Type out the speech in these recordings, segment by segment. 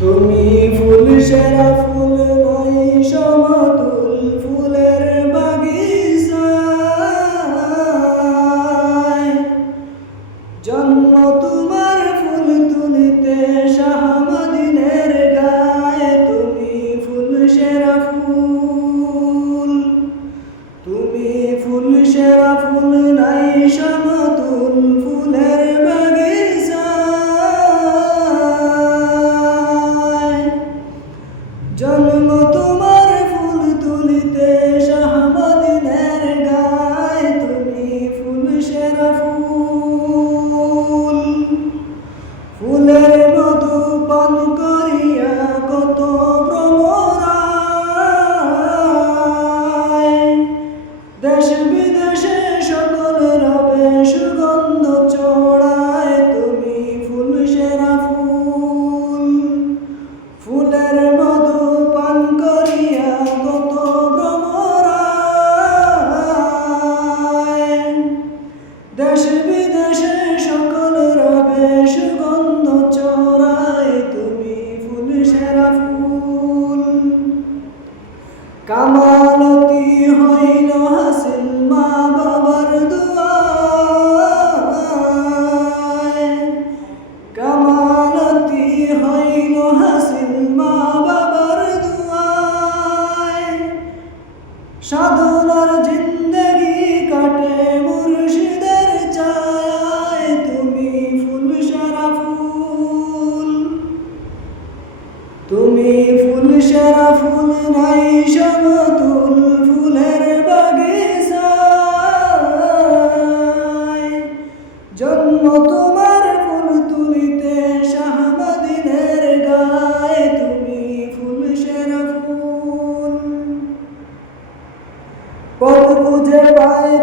তুমি ফুল, সেরা ফুল নাই সমতুল ফুলের বাগিচায়। জন্ম তোমার ফুল তুলিতে শাহমাদিনের গায়ে তুমি ফুল, সেরা ফুল। ফুলের মধু পান তুমি ফুল, সেরা ফুল নাই সমতুল ফুলের বাগিচায়। জন্ম তোমার ফুল তুলিতে শাহবাদিনের গায়ে, তুমি ফুল, সেরা ফুল। পদ খুঁজে পায়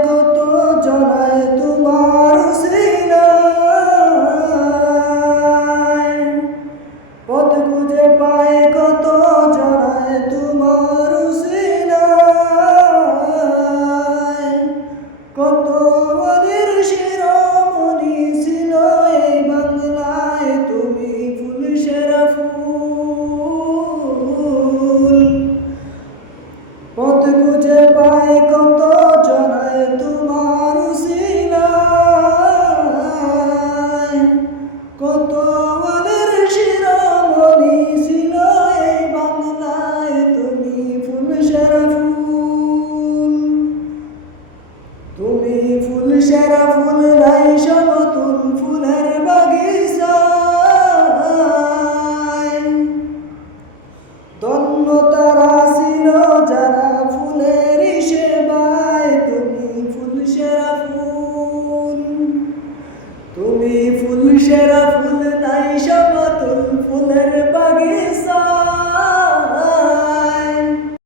পায় কত জনায় তোমার কত মনের শিরোমণি ছিল এই বাংলায়, তুমি ফুল সেরা ফুল। তুমি ফুল সেরা ফুল।